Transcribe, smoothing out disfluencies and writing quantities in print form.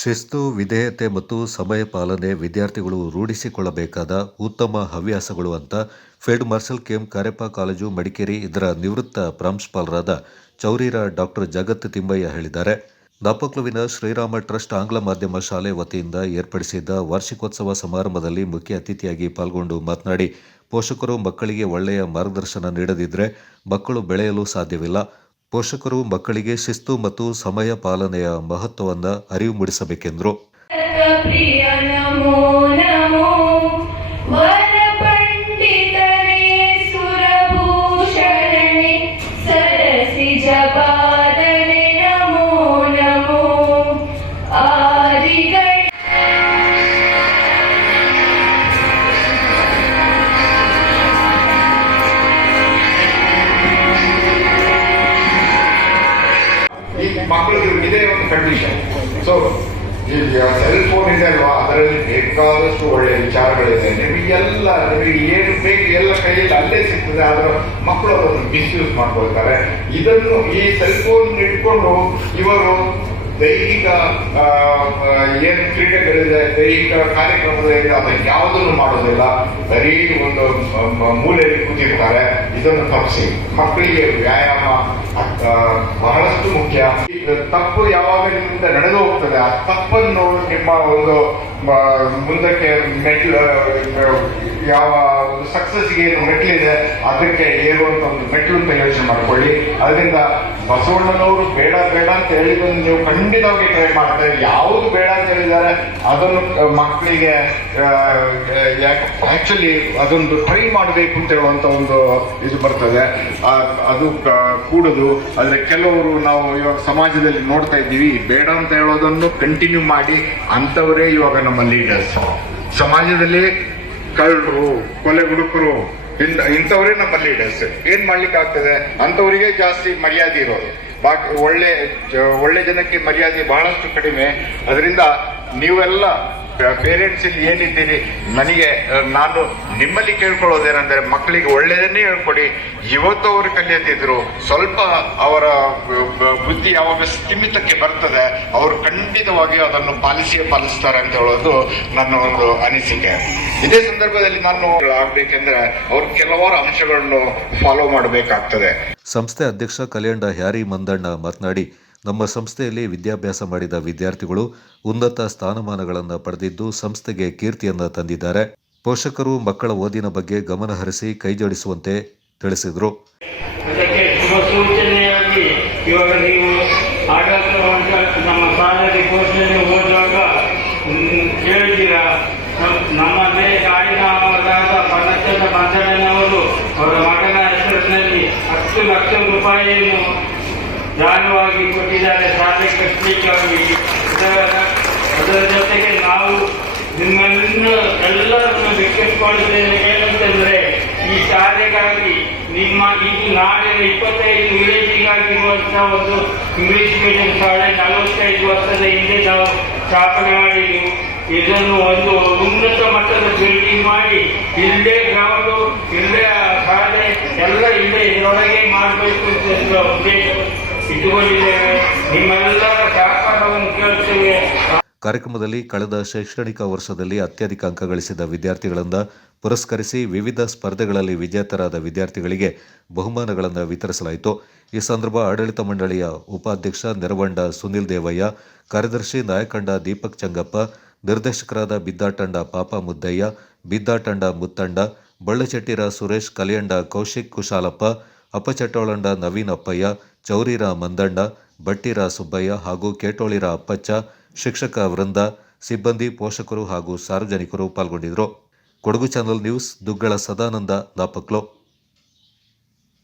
ಶಿಸ್ತು, ವಿಧೇಯತೆ ಮತ್ತು ಸಮಯ ಪಾಲನೆ ವಿದ್ಯಾರ್ಥಿಗಳು ರೂಢಿಸಿಕೊಳ್ಳಬೇಕಾದ ಉತ್ತಮ ಹವ್ಯಾಸಗಳು ಅಂತ field marshal K. M. Cariappa college Madikeri ಇದರ ನಿವೃತ್ತ ಪ್ರಾಂಶುಪಾಲರಾದ ಚೌರಿರ ಡಾಕ್ಟರ್ ಜಗತ್ ತಿಮ್ಮಯ್ಯ ಹೇಳಿದ್ದಾರೆ. ನಾಪಕ್ಲುವಿನ ಶ್ರೀರಾಮ ಟ್ರಸ್ಟ್ ಆಂಗ್ಲ ಮಾಧ್ಯಮ ಶಾಲೆ ವತಿಯಿಂದ ಏರ್ಪಡಿಸಿದ್ದ ವಾರ್ಷಿಕೋತ್ಸವ ಸಮಾರಂಭದಲ್ಲಿ ಮುಖ್ಯ ಅತಿಥಿಯಾಗಿ ಪಾಲ್ಗೊಂಡು ಮಾತನಾಡಿ, ಪೋಷಕರು ಮಕ್ಕಳಿಗೆ ಒಳ್ಳೆಯ ಮಾರ್ಗದರ್ಶನ ನೀಡದಿದ್ದರೆ ಮಕ್ಕಳು ಬೆಳೆಯಲು ಸಾಧ್ಯವಿಲ್ಲ. ಪೋಷಕರು ಮಕ್ಕಳಿಗೆ ಶಿಸ್ತು ಮತ್ತು ಸಮಯ ಪಾಲನೆಯ ಮಹತ್ವವನ್ನು ಅರಿವು ಮೂಡಿಸಬೇಕೆಂದರು. ಮಕ್ಕಳಿಗೆ ಇದೇ ಒಂದು ಕಂಡೀಷನ್. ಸೊ ಸೆಲ್ ಫೋನ್ ಇದೆ ಅಲ್ವಾ, ಅದರಲ್ಲಿ ಬೇಕಾದಷ್ಟು ಒಳ್ಳೆಯ ವಿಚಾರಗಳಿದೆ. ನಿಮಗೆ ಏನು ಬೇಕು ಎಲ್ಲ ಕೈಯಲ್ಲಿ ಅಲ್ಲೇ ಸಿಗ್ತದೆ. ಆದ್ರೆ ಮಕ್ಕಳು ಅದನ್ನು ಮಿಸ್ಯೂಸ್ ಮಾಡ್ಕೊಳ್ತಾರೆ. ಇದನ್ನು ಈ ಸೆಲ್ ಫೋನ್ ಇಟ್ಕೊಂಡು ಇವರು ದೈಹಿಕ ಏನು ಕ್ರೀಡೆಗಳಿದೆ, ದೈಹಿಕ ಕಾರ್ಯಕ್ರಮಗಳಿದೆ, ಅದನ್ನು ಯಾವುದನ್ನು ಮಾಡೋದಿಲ್ಲ. ಬರೀ ಒಂದು ಮೂಲೆಯಲ್ಲಿ ಕೂತಿರ್ತಾರೆ. ಇದನ್ನು ತಪ್ಪಿಸಿ ಮಕ್ಕಳಿಗೆ ವ್ಯಾಯಾಮ ಬಹಳಷ್ಟು ಮುಖ್ಯ. ತಪ್ಪು ಯಾವಾಗ ನಿಮ್ಮಿಂದ ನಡೆದು ಹೋಗ್ತದೆ, ಆ ತಪ್ಪನ್ನು ನಿಮ್ಮ ಒಂದು ಮುಂದಕ್ಕೆ ಮೆಟ್ಲು, ಯಾವ ಒಂದು ಸಕ್ಸಸ್ಗೆ ಏನು ಮೆಟ್ಲಿದೆ ಅದಕ್ಕೆ ಏರುವಂತ ಒಂದು ಮೆಟ್ಲು ಅಂತ ಯೋಚನೆ ಮಾಡ್ಕೊಳ್ಳಿ. ಅದರಿಂದ ಬಸವಣ್ಣನವರು ಬೇಡ ಬೇಡ ಅಂತ ಹೇಳಿದ್ದನ್ನು ನೀವು ಖಂಡಿತವಾಗಿ ಟ್ರೈ ಮಾಡ್ತಾರೆ. ಯಾವುದು ಬೇಡ ಅಂತ ಹೇಳಿದ್ದಾರೆ ಅದನ್ನು ಮಕ್ಕಳಿಗೆ ಆಕ್ಚುಲಿ ಅದೊಂದು ಟ್ರೈ ಮಾಡಬೇಕು ಅಂತ ಹೇಳುವಂತ ಒಂದು ಇದು ಬರ್ತದೆ. ಅದು ಕೂಡುದು. ಆದ್ರೆ ಕೆಲವರು ನಾವು ಇವಾಗ ಸಮಾಜದಲ್ಲಿ ನೋಡ್ತಾ ಇದ್ದೀವಿ, ಬೇಡ ಅಂತ ಹೇಳೋದನ್ನು ಕಂಟಿನ್ಯೂ ಮಾಡಿ ಅಂತವರೇ ಇವಾಗ ನಮ್ಮ ಲೀಡರ್ಸ್. ಸಮಾಜದಲ್ಲಿ ಕಳ್ಳರು, ಕೊಲೆ ಹುಡುಕರು ಇಂಥವರೇ ನಮ್ಮ ಲೀಡರ್ಸ್. ಏನ್ ಮಾಡ್ಲಿಕ್ಕೆ ಆಗ್ತದೆ, ಅಂತವರಿಗೆ ಜಾಸ್ತಿ ಮರ್ಯಾದೆ ಇರೋದು. ಬಾಕಿ ಒಳ್ಳೆ ಜನಕ್ಕೆ ಮರ್ಯಾದೆ ಬಹಳಷ್ಟು ಕಡಿಮೆ. ಅದರಿಂದ ನೀವೆಲ್ಲ ಪೇರೆಂಟ್ಸ್ ಇಲ್ಲಿ ಏನಿದ್ದೀರಿ, ನಾನು ನಿಮ್ಮಲ್ಲಿ ಕೇಳ್ಕೊಳ್ಳೋದೇನೆಂದ್ರೆ ಮಕ್ಕಳಿಗೆ ಒಳ್ಳೆಯದನ್ನೇ ಹೇಳ್ಕೊಡಿ. ಇವತ್ತು ಅವರು ಕಲಿಯುತ್ತಿದ್ರು, ಸ್ವಲ್ಪ ಅವರ ಬುದ್ಧಿ ಯಾವಾಗ ಸ್ಥಿಮಿತಕ್ಕೆ ಬರ್ತದೆ ಅವರು ಖಂಡಿತವಾಗಿ ಅದನ್ನು ಪಾಲಿಸ್ತಾರೆ ಅಂತ ಹೇಳೋದು ನನ್ನ ಒಂದು ಅನಿಸಿಕೆ. ಇದೇ ಸಂದರ್ಭದಲ್ಲಿ ನಾನು ಆಗ್ಬೇಕೆಂದ್ರೆ ಅವ್ರು ಕೆಲವಾರು ಅಂಶಗಳನ್ನು ಫಾಲೋ ಮಾಡಬೇಕಾಗ್ತದೆ. ಸಂಸ್ಥೆ ಅಧ್ಯಕ್ಷ ಕಲ್ಯಾಣ ಹ್ಯಾರಿ ಮಂದಣ್ಣ ಮಾತನಾಡಿ, ನಮ್ಮ ಸಂಸ್ಥೆಯಲ್ಲಿ ವಿದ್ಯಾಭ್ಯಾಸ ಮಾಡಿದ ವಿದ್ಯಾರ್ಥಿಗಳು ಉನ್ನತ ಸ್ಥಾನಮಾನಗಳನ್ನು ಪಡೆದಿದ್ದು ಸಂಸ್ಥೆಗೆ ಕೀರ್ತಿಯನ್ನು ತಂದಿದ್ದಾರೆ. ಪೋಷಕರು ಮಕ್ಕಳ ಓದಿನ ಬಗ್ಗೆ ಗಮನ ಹರಿಸಿ ಕೈಜೋಡಿಸುವಂತೆ ತಿಳಿಸಿದರು. ದಾನವಾಗಿ ಕೊಟ್ಟಿದ್ದಾರೆ ಶಾಲೆ ಕಟ್ಟಲಿಕ್ಕಾಗಿ. ಅದರ ಜೊತೆಗೆ ನಾವು ನಿಮ್ಮನ್ನ ಎಲ್ಲರನ್ನು ವಿಕ್ಷಿಸಿಕೊಳ್ಳುತ್ತೇನೆ. ಏನಂತಂದ್ರೆ ಈ ಶಾಲೆಗಾಗಿ ನಿಮ್ಮ ಈ ನಾಡಿನ 25 ವಿಲೇಜಿಗಾಗಿರುವಂತಹ ಒಂದು ಇಂಗ್ಲಿಷ್ ಮೀಡಿಯಂ ಶಾಲೆ 45 ವರ್ಷದ ಹಿಂದೆ ನಾವು ಸ್ಥಾಪನೆ ಮಾಡಿದ್ದು. ಇದನ್ನು ಒಂದು ಉನ್ನತ ಮಟ್ಟದ ಬಿಲ್ಡಿಂಗ್ ಮಾಡಿ ಇಲ್ಲೇ ಗ್ರೌಂಡು, ಇಲ್ಲೇ ಶಾಲೆ ಎಲ್ಲ ಇಲ್ಲೇ ಇದರೊಳಗೆ ಮಾಡಬೇಕು ಅಂತ ಉದ್ದೇಶ ಇಟ್ಟುಕೊಂಡಿದ್ದೇವೆ. ನಿಮ್ಮೆಲ್ಲರ ಸಹಕಾರವನ್ನು ಕೇಳುತ್ತೇವೆ. ಕಾರ್ಯಕ್ರಮದಲ್ಲಿ ಕಳೆದ ಶೈಕ್ಷಣಿಕ ವರ್ಷದಲ್ಲಿ ಅತ್ಯಧಿಕ ಅಂಕ ಗಳಿಸಿದ ವಿದ್ಯಾರ್ಥಿಗಳನ್ನು ಪುರಸ್ಕರಿಸಿ ವಿವಿಧ ಸ್ಪರ್ಧೆಗಳಲ್ಲಿ ವಿಜೇತರಾದ ವಿದ್ಯಾರ್ಥಿಗಳಿಗೆ ಬಹುಮಾನಗಳನ್ನು ವಿತರಿಸಲಾಯಿತು. ಈ ಸಂದರ್ಭ ಆಡಳಿತ ಮಂಡಳಿಯ ಉಪಾಧ್ಯಕ್ಷ ನೆರವಂಡ ಸುನಿಲ್ ದೇವಯ್ಯ, ಕಾರ್ಯದರ್ಶಿ ನಾಯಕಂಡ ದೀಪಕ್ ಚಂಗಪ್ಪ, ನಿರ್ದೇಶಕರಾದ ಬಿದ್ದಾಟಂಡ ಪಾಪ ಮುದ್ದಯ್ಯ, ಬಿದ್ದಾಟಂಡ ಮುತ್ತಂಡ, ಬಳ್ಳಚೆಟ್ಟಿರ ಸುರೇಶ್, ಕಲಿಯಂಡ ಕೌಶಿಕ್ ಕುಶಾಲಪ್ಪ, ಅಪ್ಪಚಟ್ಟೋಳಂಡ ನವೀನ್ ಅಪ್ಪಯ್ಯ, ಚೌರಿರ ಮಂದಣ್ಣ, ಬಟ್ಟಿರ ಸುಬ್ಬಯ್ಯ ಹಾಗೂ ಕೇಟೋಳಿರ ಅಪ್ಪಚ್ಚ, ಶಿಕ್ಷಕ ವೃಂದ, ಸಿಬ್ಬಂದಿ, ಪೋಷಕರು ಹಾಗೂ ಸಾರ್ವಜನಿಕರು ಪಾಲ್ಗೊಂಡಿದ್ದರು. Kodagu channel news, Duggala Sadananda, Napoklu.